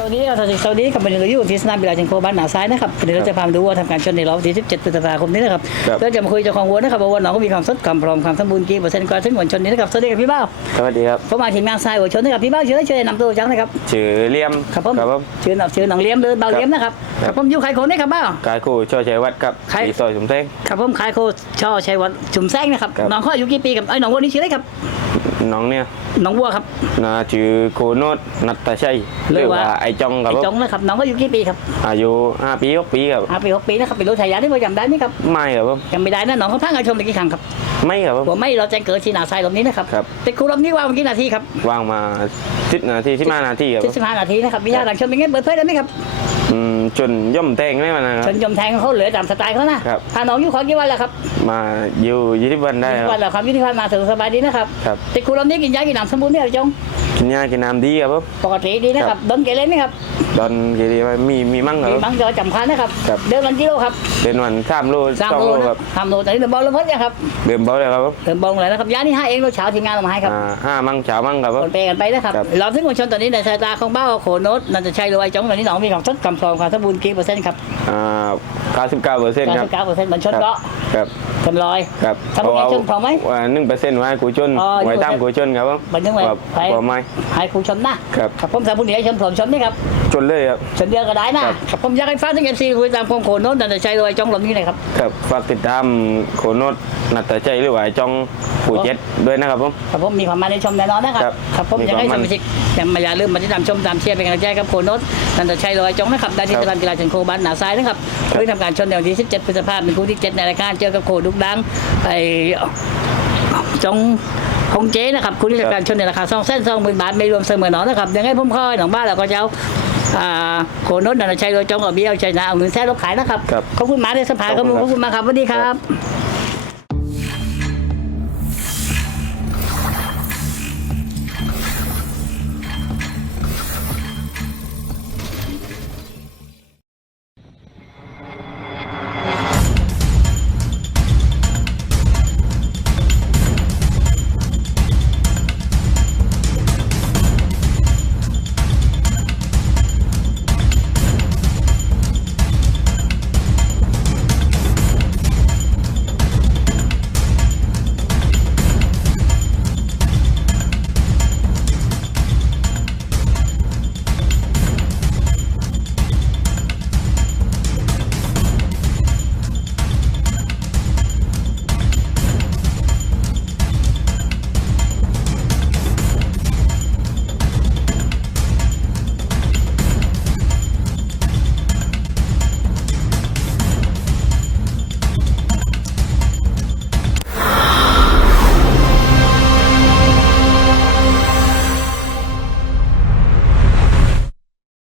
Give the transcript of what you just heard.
วัสดีครับสวัสดีครับวันนี้เราอยู่ที่สนามกีฬาจังโคบ้านหนาซ้ายนะครับวันนี้เราจะพามาดูวัวทำการชนในรอบที่17พฤษภาคมนี้นะครับครับ เราจะมาคุยเจ้าของวัวนะครับว่าวัวน้องก็มีความสดความพร้อมความสมบูรณ์กี่เปอร์เซ็นต์กว่าถึงวันชนนี้นะครับสวัสดีครับพี่เบ้าสวัสดีครับผมมาทีมงานทรายวัวชนนะครับพี่เบ้าช่วยช่วยแนะนำตัวจังนะครับชื่อเลี่ยมครับผมครับผม ชื่อหนองชื่อหนองเลี้ยมหรือเบาเลี้ยมนะครับครับครับผมอยู่ไข่โคนนี่ครับเบ้ากายคู่ช่อชัยวัดครับใคร สีซอยสมเทงครับผมไข่โคช่อชัยวัฒน์ชุมแซงนะครับครับ น้องเขาอายุกี่ปีครับไอ้ยน้องวัวนี่ชื่ออะไรครับน้องเนี่ยน้องวัวครับ นาชื่อโคโนดนัตตาชัยเรีหรืยอกว่าว่าไอจองครับไอ้ผมจงนะครับน้องก็อายุกี่ปีครับอายุ5ปี6ปีครับห้าปีหกปีนะครับเป็นลูกชายาที่พอจำได้ไหมครับไม่ครับผมจำไม่ได้นะน้องเขาพังอาชมตะกี้ครั้งครับไม่ครับผม ผมไม่เราแจ้งเกิดที่หนาทรายลมนี้นะครับครับ แต่ครูลมนี้ว่าเมื่อกี้นาทีครับว่างมาสิบนาทีสิบห้านาทีครับผที่มสิบห้านาทีนะครับวิญญาณหลังชนเป็นไงเปิดเผยได้ไหมครับ อืมจนย่อมแทงได้มานะคชรับ นยมแทงเขาเหลือตามสไตล์เขานะครับ พาน้องอยู่ขอกี่วันแล้วครับมาอยู่ยี่สิบวันได้ควันรับ แล้วครับยี่สิบวันมาถึงสบายดีนะครับครับ แต่ครูลมนี้กินยากินน้ำสมบูรณ์เนี่ยจงกินยากินน้ำดีครับผม ปกติดีนะครับดนเกเรนไหมครับตอนกี่ดีว่ามีมีมั่งครับมีผมบางจอจำคัญนะครับ ครับ เดินวันกิโลครับเป็นวันสามโลสามสองโลโลนะครับสามโลแต่นี่เดินบอลลมพัดยังครับเดิมเบาเลยครับผมเดินบอลเลยนะครับยานี่ห้าเองเราเช้าทีมงานเรามาให้ครับอ่าห้ามั่งเช้ามั่งครับผมคนเปกันไปนะครับครับ เราถึงวันชนตอนนี้ในสายตาของเบ้าโขนโนตนั่นจะใช่หรือไอ้จงตอนนี้น้องมีความสดความพร้อมความสมบูรณ์กี่เปอร์เซ็นต์ครับอ่า99เปอร์เซ็นต์ครับ99เปอร์เซ็นต์เหมือนชนเกาะครับเต็มร้อยครับทำยังไงชนพอไหมหนึ่งเปอร์เซ็นต์ไว้กูชนอ๋อไว้ตาม1%กูชนครับผมมันยังไงครับไปพอไหมให้ครูชมนะครับครับผมสามผู้เหนือชมผมชมนี่ครับชนเลยครับชนเดียวก็ได้นะครับครับผมอยากให้ฟ้าทั้งเอฟซีคุยตามความโขนโน้นนั่นจะใช่เลยจองหลมนี่เลยครับครับฝากติดตามโคโนดนัตตาใจหรือว่าไอ้จองผู้เจ็ดด้วยนะครับผมครับผมมีความมาในชมแน่นอนนะครับครับครับผมมีอยากให้คสวามมั่นมาชิกยังมาอย่าลืมมาติดตามชมตามเชียร์เป็นกำลังใจกับโขนโน้นนั่นจะใช่เลยจองนะครับได้ที่ครับสนามกีฬาเชนโคบ้านหนาซ้ายนะครับเพื่อทำการชนในวันที่ 17 พฤษภาคมเป็นคู่ที่ 7 ในรายการเจอกับโคดุกดังไอ้จงคงเจ๊นะครับคุณที่ทำการชนในราคาสองเส้นสองหมื่นบาทไม่รวมเสมอหนอนะครับยังไงผมค่อยหนองบ้านเราก็จะเอาอ่าโขนโน้นนั่นจะใช่เลยจองกับเบี้ยวชัยนะเอาเงินแท้รถขายนะครับครับขอบคุณหมาในสภาขอบขอบคุณคุณครับขอบคุณมากครับสวัสดีครับครับ